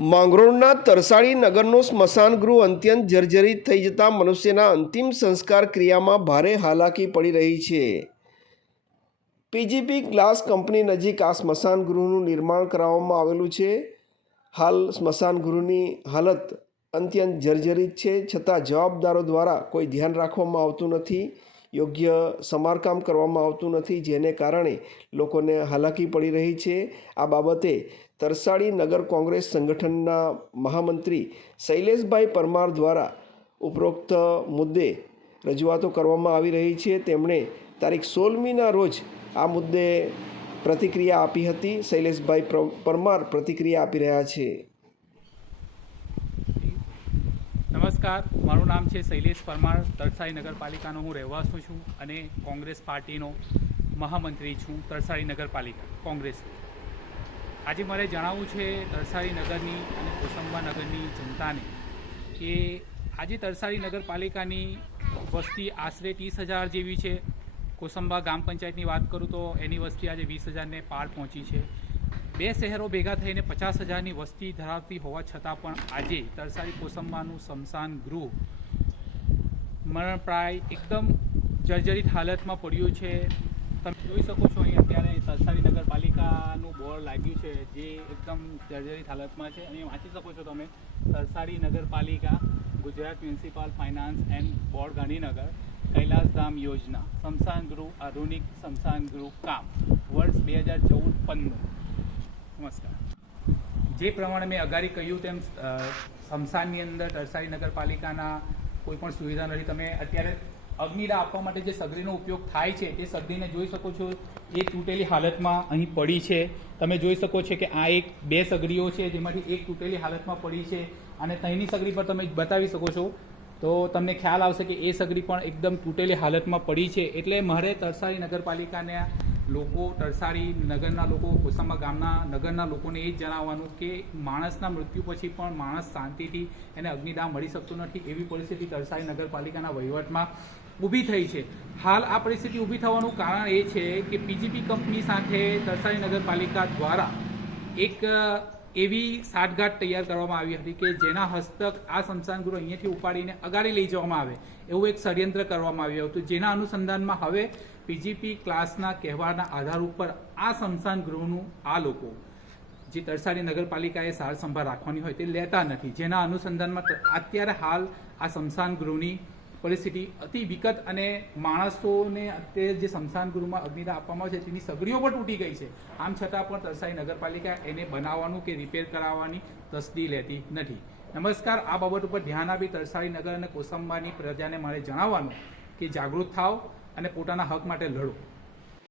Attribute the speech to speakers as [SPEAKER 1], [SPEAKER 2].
[SPEAKER 1] માંગરોળના તરસાળી નગરનું સ્મશાન ગૃહ અત્યંત જર્જરિત થઈ જતાં મનુષ્યના અંતિમ સંસ્કાર ક્રિયામાં ભારે હાલાકી પડી રહી છે. પીજીપી ગ્લાસ કંપની નજીક આ સ્મશાન ગૃહનું નિર્માણ કરાવવામાં આવેલું છે. હાલ સ્મશાન ગૃહની હાલત અત્યંત જર્જરિત છે છતાં જવાબદારો દ્વારા કોઈ ધ્યાન રાખવામાં આવતું નથી. યોગ્ય સમારકામ કરવામાં આવતું નથી, જેને કારણે લોકોને હાલાકી પડી રહી છે. આ બાબતે તરસાળી નગર કોંગ્રેસ સંગઠનના મહામંત્રી શૈલેષભાઈ પરમાર દ્વારા ઉપરોક્ત મુદ્દે રજૂઆતો કરવામાં આવી રહી છે. તેમણે તારીખ સોળમીના રોજ આ મુદ્દે પ્રતિક્રિયા આપી હતી. શૈલેષભાઈ પરમાર પ્રતિક્રિયા આપી રહ્યા છે.
[SPEAKER 2] નમસ્કાર. મારું નામ છે શૈલેષ પરમાર. તરસાળી નગરપાલિકાનો હું રહેવાસી છું અને કોંગ્રેસ પાર્ટીનો મહામંત્રી છું તરસાળી નગરપાલિકા કોંગ્રેસ આજે મારે જણાવવું છે તરસાળી નગરની અને કોસંબા નગરની જનતાને કે આજે તરસાળી નગરપાલિકાની વસ્તી આશરે ત્રીસ હજાર જેવી છે. કોસંબા ગ્રામ પંચાયતની વાત કરું તો એની વસ્તી આજે વીસ હજારને પાર પહોંચી છે. બે શહેરો ભેગા થઈને પચાસ હજારની વસ્તી ધરાવતી હોવા છતાં પણ આજે તરસારી કોસંબાનું સ્મશાન ગૃહ મરણપ્રાય એકદમ જર્જરિત હાલતમાં પડ્યું છે. તમે જોઈ શકો છો અહીં અત્યારે તરસારી નગરપાલિકાનું બોર્ડ લાગ્યું છે જે એકદમ જર્જરિત હાલતમાં છે. અહીં વાંચી શકો છો તમે, તરસારી નગરપાલિકા, Gujarat municipal finance and board Gandhinagar, Kailasdham યોજના, સ્મશાન ગૃહ, આધુનિક સ્મશાન ગૃહ કામ, વર્ષ બે હજાર ચૌદ પંદર નમસ્કાર. જે પ્રમાણે મેં અગાડી કહ્યું તેમ સમસાનની અંદર તરસારી નગરપાલિકાના કોઈ પણ સુવિધા નથી. તમે અત્યારે અગ્નિડા આપવા માટે જે સગડીનો ઉપયોગ થાય છે, તે સગડીને જોઈ શકો છો. એ તૂટેલી હાલતમાં અહીં પડી છે. તમે જોઈ શકો છો કે આ એક, બે સગડીઓ છે, જેમાંથી એક તૂટેલી હાલતમાં પડી છે. અને તહીંની સગડી પર તમે બતાવી શકો છો. તો તમને ખ્યાલ આવશે કે એ સગડી પણ એકદમ તૂટેલી હાલતમાં પડી છે. એટલે મારે તરસારી નગરપાલિકાને લોકો તરસારી નગરના લોકો, કોસંબા ગામના નગરના લોકોને એ જ જણાવવાનું કે માણસના મૃત્યુ પછી પણ માણસ શાંતિથી એને અગ્નિદાહ મળી શકતો નથી એવી પરિસ્થિતિ તરસારી નગરપાલિકાના વહીવટમાં ઊભી થઈ છે. હાલ આ પરિસ્થિતિ ઊભી થવાનું કારણ એ છે કે પીજીપી કંપની સાથે તરસારી નગરપાલિકા દ્વારા એક એવી સાઠગાંઠ તૈયાર કરવામાં આવી હતી કે જેના હસ્તક આ ગૃહ અહીંયાથી ઉપાડીને અગાડી લઈ જવામાં આવે એવું એક ષડયંત્ર કરવામાં આવ્યું હતું. જેના અનુસંધાનમાં હવે પીજીપી ક્લાસના કહેવાના આધાર ઉપર આ સ્મશાન ગૃહનું આ લોકો, જે તરસાડી નગરપાલિકાએ સાર સંભાળ રાખવાની હોય તે લેતા નથી. જેના અનુસંધાનમાં અત્યારે હાલ આ સ્મશાન ગૃહની પરિસ્થિતિ અતિ વિકટ અને માણસોને અત્યારે જે સ્મશાન ગૃહમાં અગ્નિદા આપવામાં આવે છે, તેની સગડીઓ પણ તૂટી ગઈ છે. આમ છતાં પણ તરસાળી નગરપાલિકા એને બનાવવાનું કે રિપેર કરાવવાની તસ્દી લેતી નથી. નમસ્કાર, આ બાબત ઉપર ધ્યાન આપી તરસાળી નગર અને કોસંબાની પ્રજાને મારે જણાવવાનું કે જાગૃત થાવ અને પોતાના હક માટે લડો.